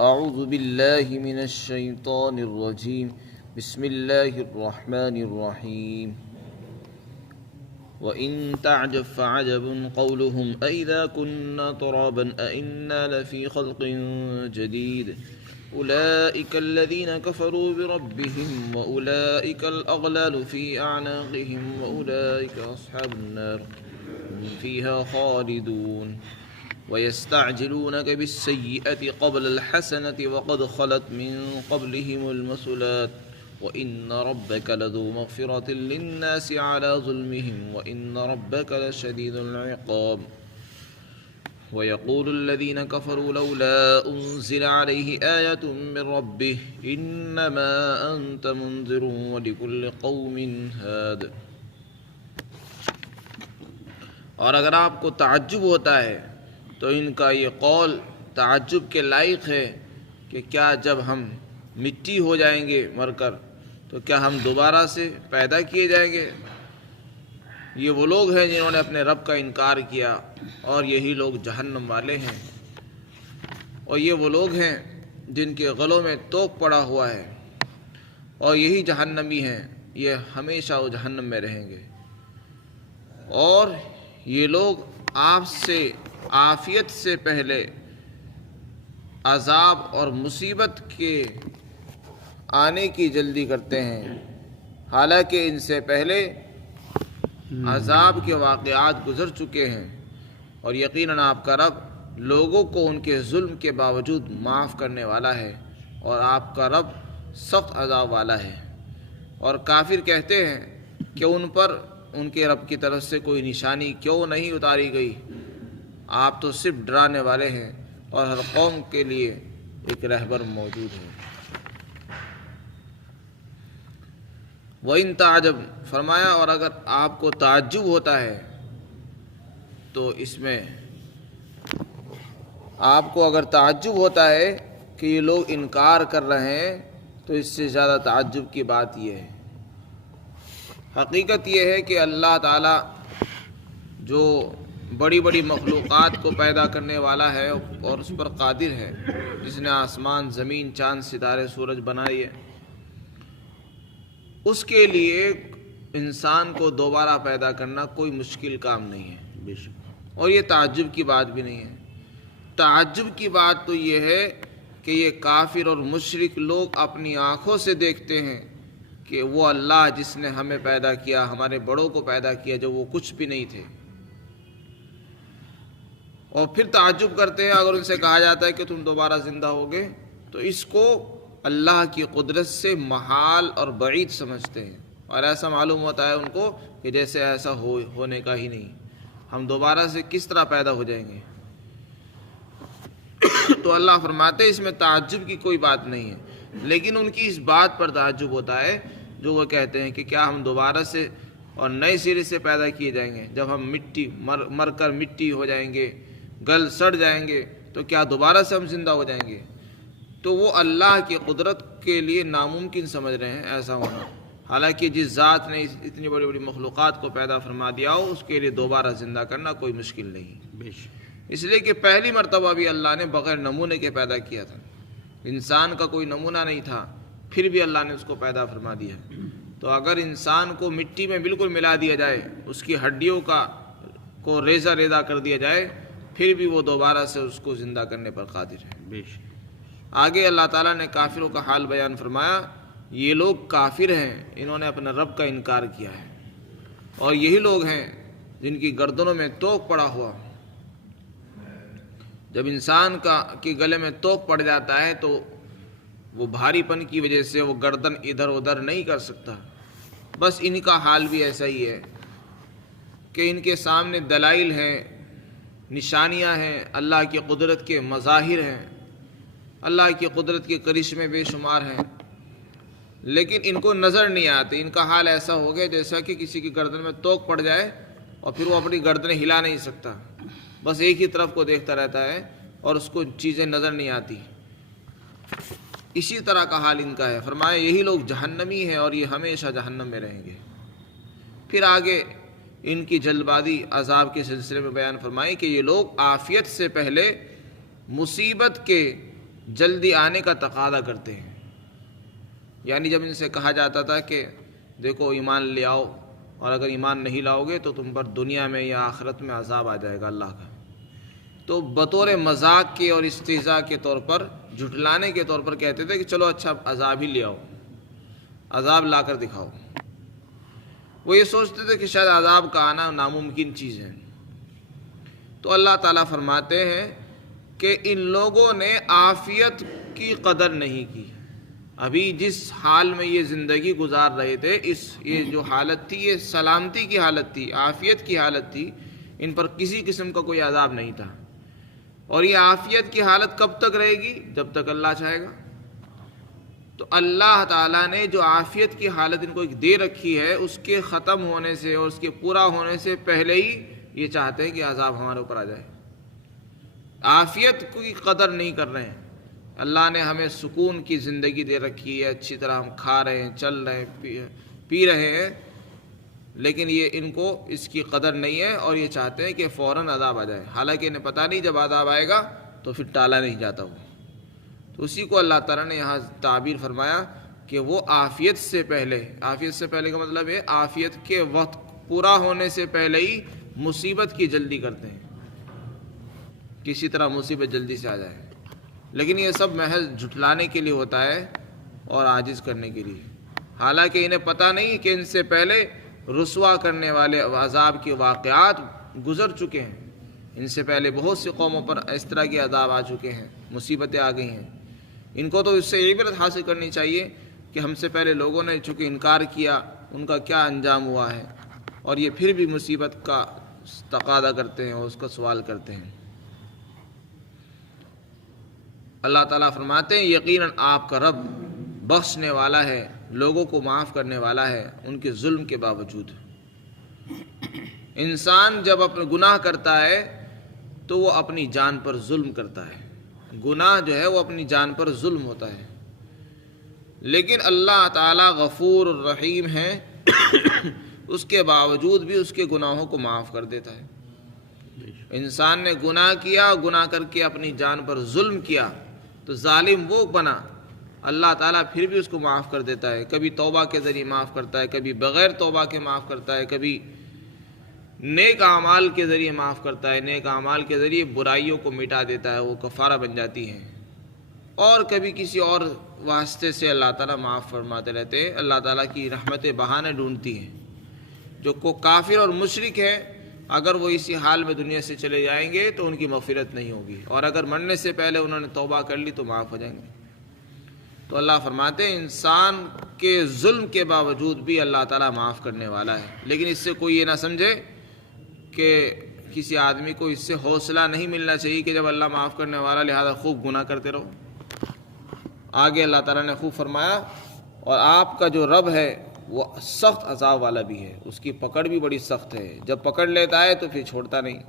أعوذ بالله من الشيطان الرجيم بسم الله الرحمن الرحيم وإن تعجب فعجب قولهم أإذا كنا ترابا أإنا لفي خلق جديد أولئك الذين كفروا بربهم وأولئك الأغلال في أعناقهم وأولئك أصحاب النار هم فيها خالدون ويستعجلونك بالسيئة قبل الحسنة وقد خلت من قبلهم المثلات وإن ربك لذو مغفرة للناس على ظلمهم وإن ربك لشديد العقاب ويقول الذين كفروا لولا أنزل عليه آية من ربه إنما أنت منذر ولكل قوم هاد۔ اور اگر آپ کو تعجب ہوتا ہے تو ان کا یہ قول تعجب کے لائق ہے کہ کیا جب ہم مٹی ہو جائیں گے مر کر تو کیا ہم دوبارہ سے پیدا کیے جائیں گے۔ یہ وہ لوگ ہیں جنہوں نے اپنے رب کا انکار کیا اور یہی لوگ جہنم والے ہیں، اور یہ وہ لوگ ہیں جن کے گلوں میں توق پڑا ہوا ہے، اور یہی جہنمی ہیں، یہ ہمیشہ وہ جہنم میں رہیں گے۔ اور یہ لوگ آپ سے عافیت سے پہلے عذاب اور مصیبت کے آنے کی جلدی کرتے ہیں، حالانکہ ان سے پہلے عذاب کے واقعات گزر چکے ہیں، اور یقیناً آپ کا رب لوگوں کو ان کے ظلم کے باوجود معاف کرنے والا ہے، اور آپ کا رب سخت عذاب والا ہے۔ اور کافر کہتے ہیں کہ ان پر ان کے رب کی طرف سے کوئی نشانی کیوں نہیں اتاری گئی، آپ تو صرف ڈرانے والے ہیں اور ہر قوم کے لیے ایک رہبر موجود ہے۔ وَإِن تَعْجَبْ فرمایا، اور اگر آپ کو تعجب ہوتا ہے تو اس میں آپ کو اگر تعجب ہوتا ہے کہ یہ لوگ انکار کر رہے ہیں تو اس سے زیادہ تعجب کی بات یہ ہے۔ حقیقت یہ ہے کہ اللہ تعالیٰ جو بڑی بڑی مخلوقات کو پیدا کرنے والا ہے اور اس پر قادر ہے، جس نے آسمان، زمین، چاند، ستارے، سورج بنائے، اس کے لیے انسان کو دوبارہ پیدا کرنا کوئی مشکل کام نہیں ہے، اور یہ تعجب کی بات بھی نہیں ہے۔ تعجب کی بات تو یہ ہے کہ یہ کافر اور مشرک لوگ اپنی آنکھوں سے دیکھتے ہیں کہ وہ اللہ جس نے ہمیں پیدا کیا، ہمارے بڑوں کو پیدا کیا جو وہ کچھ بھی نہیں تھے، اور پھر تعجب کرتے ہیں اگر ان سے کہا جاتا ہے کہ تم دوبارہ زندہ ہوگے تو اس کو اللہ کی قدرت سے محال اور بعید سمجھتے ہیں، اور ایسا معلوم ہوتا ہے ان کو کہ جیسے ایسا ہونے کا ہی نہیں، ہم دوبارہ سے کس طرح پیدا ہو جائیں گے۔ تو اللہ فرماتے ہیں اس میں تعجب کی کوئی بات نہیں ہے، لیکن ان کی اس بات پر تعجب ہوتا ہے جو وہ کہتے ہیں کہ کیا ہم دوبارہ سے اور نئے سرے سے پیدا کیے جائیں گے، جب ہم مر کر مٹی ہو جائیں گے، گل سڑ جائیں گے تو کیا دوبارہ سے ہم زندہ ہو جائیں گے۔ تو وہ اللہ کی قدرت کے لیے ناممکن سمجھ رہے ہیں ایسا ہونا، حالانکہ جس ذات نے اتنی بڑی بڑی مخلوقات کو پیدا فرما دیا ہو اس کے لیے دوبارہ زندہ کرنا کوئی مشکل نہیں، اس لیے کہ پہلی مرتبہ بھی اللہ نے بغیر نمونے کے پیدا کیا تھا، انسان کا کوئی نمونہ نہیں تھا، پھر بھی اللہ نے اس کو پیدا فرما دیا۔ تو اگر انسان کو مٹی میں بالکل ملا دیا جائے، اس کی ہڈیوں کو ریزہ ریزہ کر دیا جائے، پھر بھی وہ دوبارہ سے اس کو زندہ کرنے پر قادر ہے۔ آگے اللہ تعالیٰ نے کافروں کا حال بیان فرمایا، یہ لوگ کافر ہیں، انہوں نے اپنے رب کا انکار کیا ہے، اور یہی لوگ ہیں جن کی گردنوں میں توق پڑا ہوا۔ جب انسان کے گلے میں توق پڑ جاتا ہے تو وہ بھاری پن کی وجہ سے وہ گردن ادھر ادھر نہیں کر سکتا۔ بس ان کا حال بھی ایسا ہی ہے کہ ان کے سامنے دلائل ہیں، نشانیاں ہیں، اللہ کی قدرت کے مظاہر ہیں، اللہ کی قدرت کے کرشمے بے شمار ہیں، لیکن ان کو نظر نہیں آتے۔ ان کا حال ایسا ہو گیا جیسا کہ کسی کی گردن میں توق پڑ جائے اور پھر وہ اپنی گردن ہلا نہیں سکتا، بس ایک ہی طرف کو دیکھتا رہتا ہے اور اس کو چیزیں نظر نہیں آتی۔ اسی طرح کا حال ان کا ہے۔ فرمایا یہی لوگ جہنمی ہیں اور یہ ہمیشہ جہنم میں رہیں گے۔ پھر آگے ان کی جلد بازی عذاب کے سلسلے میں بیان فرمائی کہ یہ لوگ عافیت سے پہلے مصیبت کے جلدی آنے کا تقاضا کرتے ہیں. یعنی جب ان سے کہا جاتا تھا کہ دیکھو ایمان لے آؤ، اور اگر ایمان نہیں لاؤ گے تو تم پر دنیا میں یا آخرت میں عذاب آ جائے گا اللہ کا، تو بطور مذاق کے اور استہزاء کے طور پر، جھٹلانے کے طور پر کہتے تھے کہ چلو اچھا عذاب ہی لے آؤ، عذاب لا کر دکھاؤ. وہ یہ سوچتے تھے کہ شاید عذاب کا آنا ناممکن چیز ہے. تو اللہ تعالیٰ فرماتے ہیں کہ ان لوگوں نے عافیت کی قدر نہیں کی. ابھی جس حال میں یہ زندگی گزار رہے تھے، یہ جو حالت تھی یہ سلامتی کی حالت تھی، عافیت کی حالت تھی، ان پر کسی قسم کا کوئی عذاب نہیں تھا. اور یہ عافیت کی حالت کب تک رہے گی؟ جب تک اللہ چاہے گا. تو اللہ تعالیٰ نے جو عافیت کی حالت ان کو ایک دے رکھی ہے، اس کے ختم ہونے سے اور اس کے پورا ہونے سے پہلے ہی یہ چاہتے ہیں کہ عذاب ہمارے اوپر آ جائے. عافیت کی قدر نہیں کر رہے ہیں. اللہ نے ہمیں سکون کی زندگی دے رکھی ہے، اچھی طرح ہم کھا رہے ہیں، چل رہے ہیں، پی رہے ہیں، لیکن یہ ان کو اس کی قدر نہیں ہے اور یہ چاہتے ہیں کہ فوراً عذاب آ جائے. حالانکہ انہیں پتہ نہیں جب عذاب آئے گا تو پھر ٹالا نہیں جاتا وہ. تو اسی کو اللہ تعالیٰ نے یہاں تعبیر فرمایا کہ وہ عافیت سے پہلے کا مطلب ہے عافیت کے وقت پورا ہونے سے پہلے ہی مصیبت کی جلدی کرتے ہیں، کسی طرح مصیبت جلدی سے آ جائے. لیکن یہ سب محض جھٹلانے کے لیے ہوتا ہے اور عاجز کرنے کے لیے. حالانکہ انہیں پتہ نہیں کہ ان سے پہلے رسوا کرنے والے عذاب کے واقعات گزر چکے ہیں. ان سے پہلے بہت سی قوموں پر اس طرح کے عذاب آ چکے ہیں، مصیبتیں آ گئی ہیں. ان کو تو اس سے عبرت حاصل کرنی چاہیے کہ ہم سے پہلے لوگوں نے چونکہ انکار کیا، ان کا کیا انجام ہوا ہے، اور یہ پھر بھی مصیبت کا تقاضا کرتے ہیں اور اس کا سوال کرتے ہیں. اللہ تعالیٰ فرماتے ہیں یقیناً آپ کا رب بخشنے والا ہے، لوگوں کو معاف کرنے والا ہے ان کے ظلم کے باوجود. انسان جب اپنے گناہ کرتا ہے تو وہ اپنی جان پر ظلم کرتا ہے. گناہ جو ہے وہ اپنی جان پر ظلم ہوتا ہے، لیکن اللہ تعالیٰ غفور الرحیم ہے، اس کے باوجود بھی اس کے گناہوں کو معاف کر دیتا ہے. انسان نے گناہ کیا، گناہ کر کے اپنی جان پر ظلم کیا تو ظالم وہ بنا، اللہ تعالیٰ پھر بھی اس کو معاف کر دیتا ہے. کبھی توبہ کے ذریعے معاف کرتا ہے، کبھی بغیر توبہ کے معاف کرتا ہے، کبھی نیک اعمال کے ذریعے معاف کرتا ہے، نیک اعمال کے ذریعے برائیوں کو مٹا دیتا ہے، وہ کفارہ بن جاتی ہیں. اور کبھی کسی اور واسطے سے اللہ تعالیٰ معاف فرماتے رہتے ہیں. اللہ تعالیٰ کی رحمتیں بہانے ڈھونڈتی ہیں. جو کو کافر اور مشرک ہے، اگر وہ اسی حال میں دنیا سے چلے جائیں گے تو ان کی مغفرت نہیں ہوگی، اور اگر مرنے سے پہلے انہوں نے توبہ کر لی تو معاف ہو جائیں گے. تو اللہ فرماتے ہیں انسان کے ظلم کے باوجود بھی اللہ تعالیٰ معاف کرنے والا ہے. لیکن اس سے کوئی یہ نہ سمجھے کہ کسی آدمی کو اس سے حوصلہ نہیں ملنا چاہیے کہ جب اللہ معاف کرنے والا لہذا خوب گناہ کرتے رہو. آگے اللہ تعالیٰ نے خوب فرمایا اور آپ کا جو رب ہے وہ سخت عذاب والا بھی ہے، اس کی پکڑ بھی بڑی سخت ہے. جب پکڑ لیتا ہے تو پھر چھوڑتا نہیں.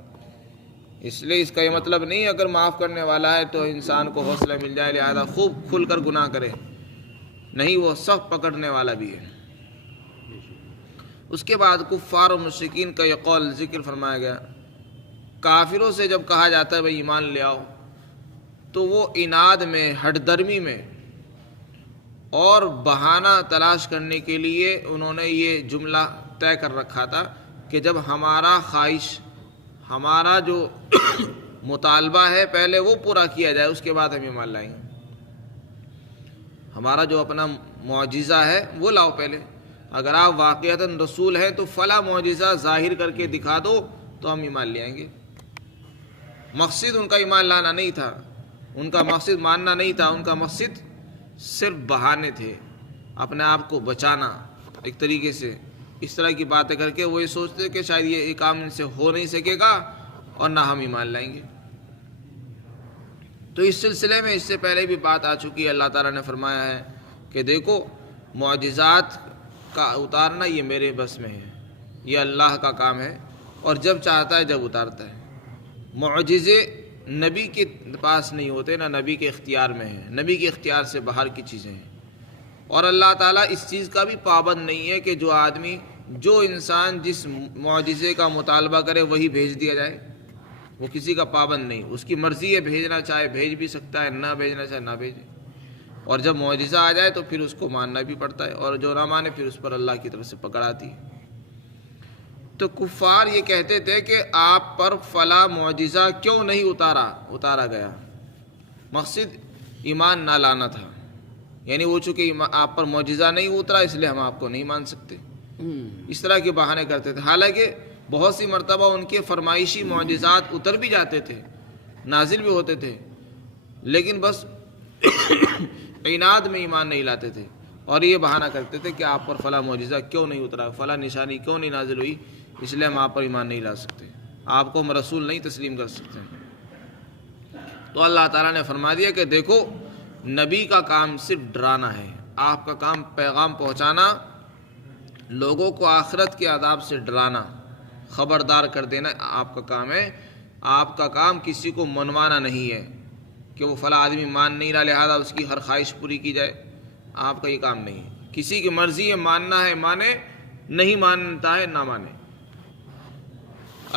اس لیے اس کا یہ مطلب نہیں اگر معاف کرنے والا ہے تو انسان کو حوصلہ مل جائے لہذا خوب کھل کر گناہ کرے. نہیں، وہ سخت پکڑنے والا بھی ہے. اس کے بعد کفار و مشرکین کا یہ قول ذکر فرمایا گیا. کافروں سے جب کہا جاتا ہے بھئی ایمان لے آؤ تو وہ اناد میں، ہٹ درمی میں اور بہانہ تلاش کرنے کے لیے انہوں نے یہ جملہ طے کر رکھا تھا کہ جب ہمارا خواہش، ہمارا جو مطالبہ ہے پہلے وہ پورا کیا جائے، اس کے بعد ہم ایمان لائیں گے. ہمارا جو اپنا معجزہ ہے وہ لاؤ پہلے. اگر آپ واقعتاً رسول ہیں تو فلاں معجزہ ظاہر کر کے دکھا دو تو ہم ایمان لے آئیں گے. مقصد ان کا ایمان لانا نہیں تھا، ان کا مقصد ماننا نہیں تھا، ان کا مقصد صرف بہانے تھے، اپنے آپ کو بچانا. ایک طریقے سے اس طرح کی باتیں کر کے وہ یہ سوچتے کہ شاید یہ کام ان سے ہو نہیں سکے گا اور نہ ہم ایمان لائیں گے. تو اس سلسلے میں اس سے پہلے بھی بات آ چکی ہے. اللہ تعالیٰ نے فرمایا ہے کہ دیکھو معجزات کا اتارنا یہ میرے بس میں ہے، یہ اللہ کا کام ہے، اور جب چاہتا ہے جب اتارتا ہے. معجزے نبی کے پاس نہیں ہوتے، نہ نبی کے اختیار میں ہیں، نبی کے اختیار سے باہر کی چیزیں ہیں. اور اللہ تعالیٰ اس چیز کا بھی پابند نہیں ہے کہ جو انسان جس معجزے کا مطالبہ کرے وہی بھیج دیا جائے. وہ کسی کا پابند نہیں، اس کی مرضی ہے، بھیجنا چاہے بھیج بھی سکتا ہے، نہ بھیجنا چاہے نہ بھیجے، اور جب معجزہ آ جائے تو پھر اس کو ماننا بھی پڑتا ہے، اور جو نہ مانے پھر اس پر اللہ کی طرف سے پکڑ آتی ہے۔ تو کفار یہ کہتے تھے کہ آپ پر فلاں معجزہ کیوں نہیں اتارا گیا، مقصد ایمان نہ لانا تھا، یعنی وہ چونکہ آپ پر معجزہ نہیں اترا اس لیے ہم آپ کو نہیں مان سکتے، اس طرح کے بہانے کرتے تھے۔ حالانکہ بہت سی مرتبہ ان کے فرمائشی معجزات اتر بھی جاتے تھے، نازل بھی ہوتے تھے، لیکن بس عناد میں ایمان نہیں لاتے تھے، اور یہ بہانہ کرتے تھے کہ آپ پر فلاں معجزہ کیوں نہیں اترا، فلاں نشانی کیوں نہیں نازل ہوئی، اس لیے ہم آپ پر ایمان نہیں لا سکتے، آپ کو ہم رسول نہیں تسلیم کر سکتے۔ تو اللہ تعالیٰ نے فرما دیا کہ دیکھو، نبی کا کام صرف ڈرانا ہے، آپ کا کام پیغام پہنچانا، لوگوں کو آخرت کے عذاب سے ڈرانا، خبردار کر دینا آپ کا کام ہے۔ آپ کا کام کسی کو منوانا نہیں ہے کہ وہ فلاں آدمی مان نہیں رہا لہذا اس کی ہر خواہش پوری کی جائے، آپ کا یہ کام نہیں ہے۔ کسی کی مرضی ہے، ماننا ہے مانے، نہیں مانتا ہے نہ مانے۔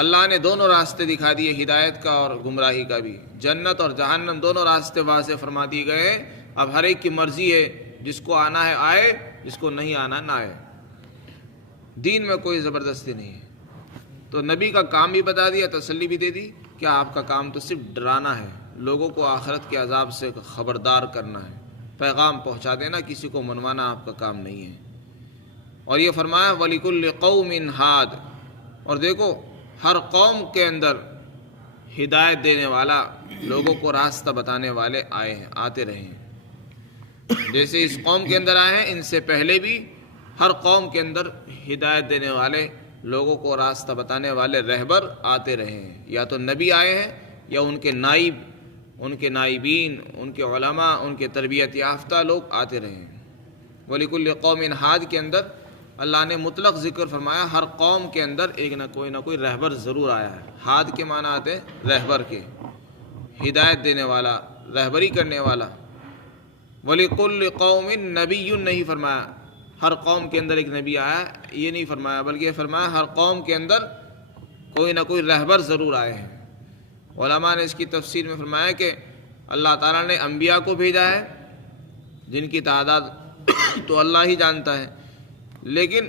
اللہ نے دونوں راستے دکھا دیے، ہدایت کا اور گمراہی کا بھی، جنت اور جہنم دونوں راستے واضح فرما دیے گئے ہیں۔ اب ہر ایک کی مرضی ہے، جس کو آنا ہے آئے، جس کو نہیں آنا نہ آئے، دین میں کوئی زبردستی نہیں ہے۔ تو نبی کا کام بھی بتا دیا، تسلی بھی دے دی کہ آپ کا کام تو صرف ڈرانا ہے، لوگوں کو آخرت کے عذاب سے خبردار کرنا ہے، پیغام پہنچا دینا، کسی کو منوانا آپ کا کام نہیں ہے۔ اور یہ فرمایا وَلِكُلِّ قَوْمٍ ہاد، اور دیکھو ہر قوم کے اندر ہدایت دینے والا، لوگوں کو راستہ بتانے والے آتے رہے ہیں، جیسے اس قوم کے اندر آئے ہیں، ان سے پہلے بھی ہر قوم کے اندر ہدایت دینے والے، لوگوں کو راستہ بتانے والے رہبر آتے رہے ہیں، یا تو نبی آئے ہیں یا ان کے نائب، ان کے نائبین، ان کے علماء، ان کے تربیت یافتہ لوگ آتے رہے ہیں۔ وَلِكُلِّ قَوْمٍ ہاد کے اندر اللہ نے مطلق ذکر فرمایا، ہر قوم کے اندر ایک نہ کوئی رہبر ضرور آیا ہے۔ ہاد کے معنی آتے ہیں رہبر کے، ہدایت دینے والا، رہبری کرنے والا۔ وَلِكُلِّ قَوْمٍ نَبِيٌّ نہیں فرمایا ہر قوم کے اندر ایک نبی آیا، یہ نہیں فرمایا، بلکہ یہ فرمایا ہر قوم کے اندر کوئی نہ کوئی رہبر ضرور آئے ہیں۔ علماء نے اس کی تفسیر میں فرمایا کہ اللہ تعالیٰ نے انبیاء کو بھیجا ہے، جن کی تعداد تو اللہ ہی جانتا ہے، لیکن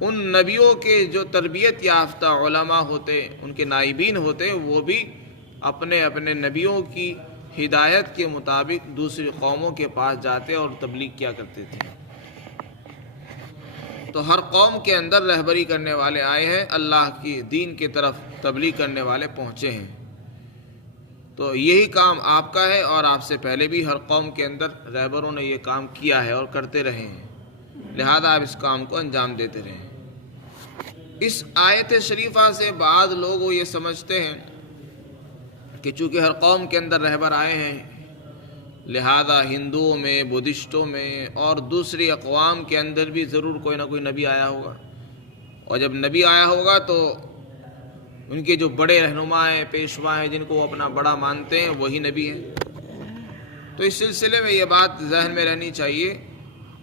ان نبیوں کے جو تربیت یافتہ علماء ہوتے، ان کے نائبین ہوتے، وہ بھی اپنے اپنے نبیوں کی ہدایت کے مطابق دوسری قوموں کے پاس جاتے اور تبلیغ کیا کرتے تھے۔ تو ہر قوم کے اندر رہبری کرنے والے آئے ہیں، اللہ کی دین کی طرف تبلیغ کرنے والے پہنچے ہیں۔ تو یہی کام آپ کا ہے، اور آپ سے پہلے بھی ہر قوم کے اندر رہبروں نے یہ کام کیا ہے اور کرتے رہے ہیں، لہذا آپ اس کام کو انجام دیتے رہیں۔ اس آیت شریفہ سے بعض لوگ یہ سمجھتے ہیں کہ چونکہ ہر قوم کے اندر رہبر آئے ہیں، لہذا ہندوؤں میں، بدھسٹوں میں اور دوسری اقوام کے اندر بھی ضرور کوئی نہ کوئی نبی آیا ہوگا، اور جب نبی آیا ہوگا تو ان کے جو بڑے رہنما ہیں، پیشوا ہیں، جن کو وہ اپنا بڑا مانتے ہیں، وہی نبی ہیں۔ تو اس سلسلے میں یہ بات ذہن میں رہنی چاہیے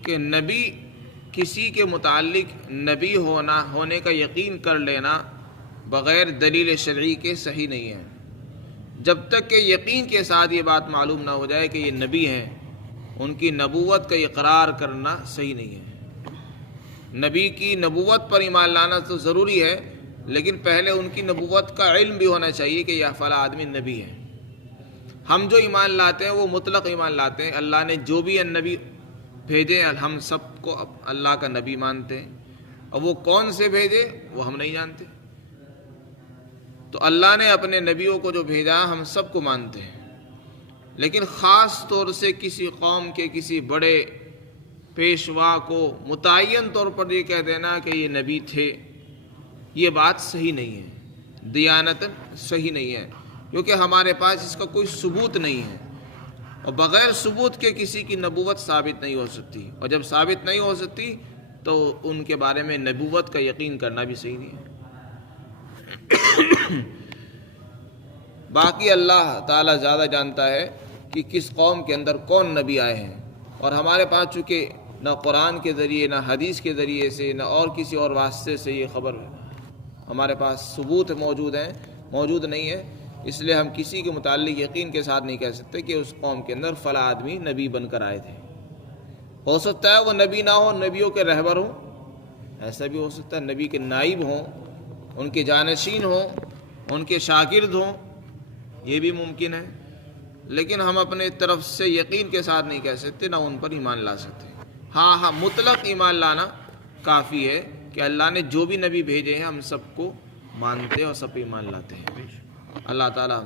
کہ نبی، کسی کے متعلق نبی ہونے کا یقین کر لینا بغیر دلیل شرعی کے صحیح نہیں ہے۔ جب تک کہ یقین کے ساتھ یہ بات معلوم نہ ہو جائے کہ یہ نبی ہیں، ان کی نبوت کا اقرار کرنا صحیح نہیں ہے۔ نبی کی نبوت پر ایمان لانا تو ضروری ہے، لیکن پہلے ان کی نبوت کا علم بھی ہونا چاہیے کہ یہ فلاں آدمی نبی ہے۔ ہم جو ایمان لاتے ہیں وہ مطلق ایمان لاتے ہیں، اللہ نے جو بھی نبی بھیجے ہم سب کو اللہ کا نبی مانتے ہیں، اور وہ کون سے بھیجے وہ ہم نہیں جانتے۔ تو اللہ نے اپنے نبیوں کو جو بھیجا ہم سب کو مانتے ہیں، لیکن خاص طور سے کسی قوم کے کسی بڑے پیشوا کو متعین طور پر یہ کہہ دینا کہ یہ نبی تھے، یہ بات صحیح نہیں ہے، دیانتاً صحیح نہیں ہے، کیونکہ ہمارے پاس اس کا کوئی ثبوت نہیں ہے، اور بغیر ثبوت کے کسی کی نبوت ثابت نہیں ہو سکتی، اور جب ثابت نہیں ہو سکتی تو ان کے بارے میں نبوت کا یقین کرنا بھی صحیح نہیں ہے۔ باقی اللہ تعالیٰ زیادہ جانتا ہے کہ کس قوم کے اندر کون نبی آئے ہیں، اور ہمارے پاس چونکہ نہ قرآن کے ذریعے، نہ حدیث کے ذریعے سے، نہ اور کسی اور واسطے سے یہ خبر ہمارے پاس ثبوت موجود ہیں، موجود نہیں ہے، اس لیے ہم کسی کے متعلق یقین کے ساتھ نہیں کہہ سکتے کہ اس قوم کے اندر فلاں آدمی نبی بن کر آئے تھے۔ ہو سکتا ہے وہ نبی نہ ہو، نبیوں کے رہبر ہوں، ایسا بھی ہو سکتا ہے نبی کے نائب ہوں، ان کے جانشین ہوں، ان کے شاگرد ہوں، یہ بھی ممکن ہے، لیکن ہم اپنے طرف سے یقین کے ساتھ نہیں کہہ سکتے، نہ ان پر ایمان لا سکتے۔ ہاں مطلق ایمان لانا کافی ہے کہ اللہ نے جو بھی نبی بھیجے ہیں ہم سب کو مانتے اور سب پہ ایمان لاتے ہیں۔ اللہ تعالیٰ